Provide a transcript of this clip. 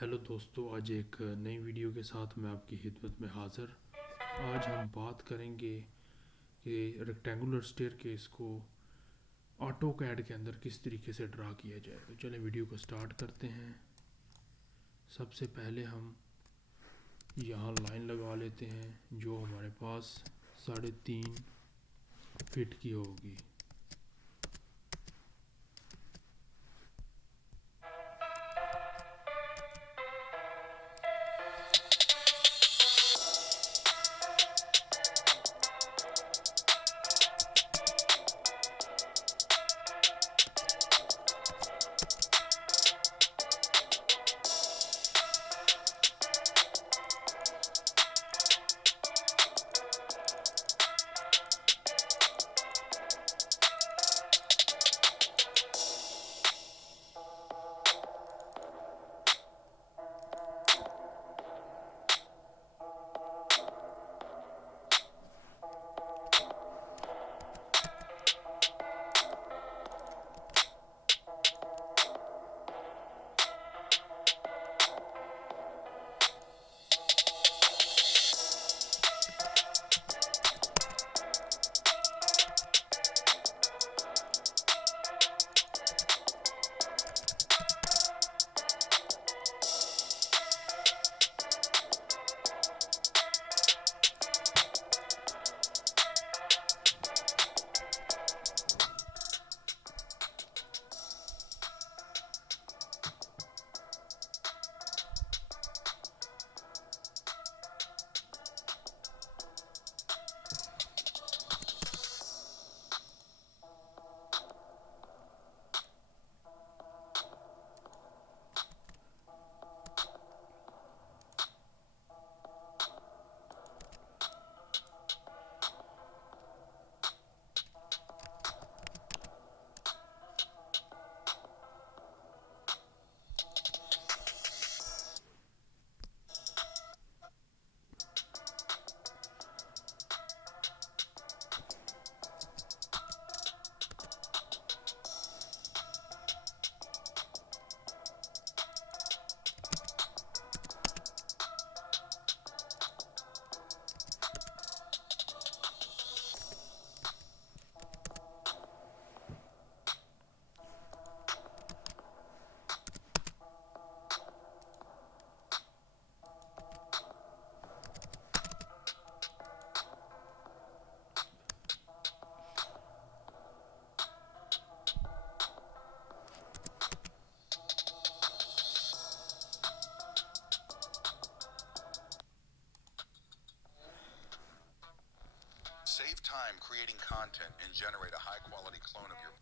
हेलो दोस्तों, आज एक नई वीडियो के साथ मैं आपकी खिदमत में हाज़िर। आज हम बात करेंगे कि रेक्टेंगुलर स्टेयरकेस को ऑटो कैड के अंदर किस तरीके से ड्रा किया जाए। तो चलें वीडियो को स्टार्ट करते हैं। सबसे पहले हम यहाँ लाइन लगा लेते हैं जो हमारे पास 3.5 फीट की होगी। Save time creating content and generate a high-quality clone of your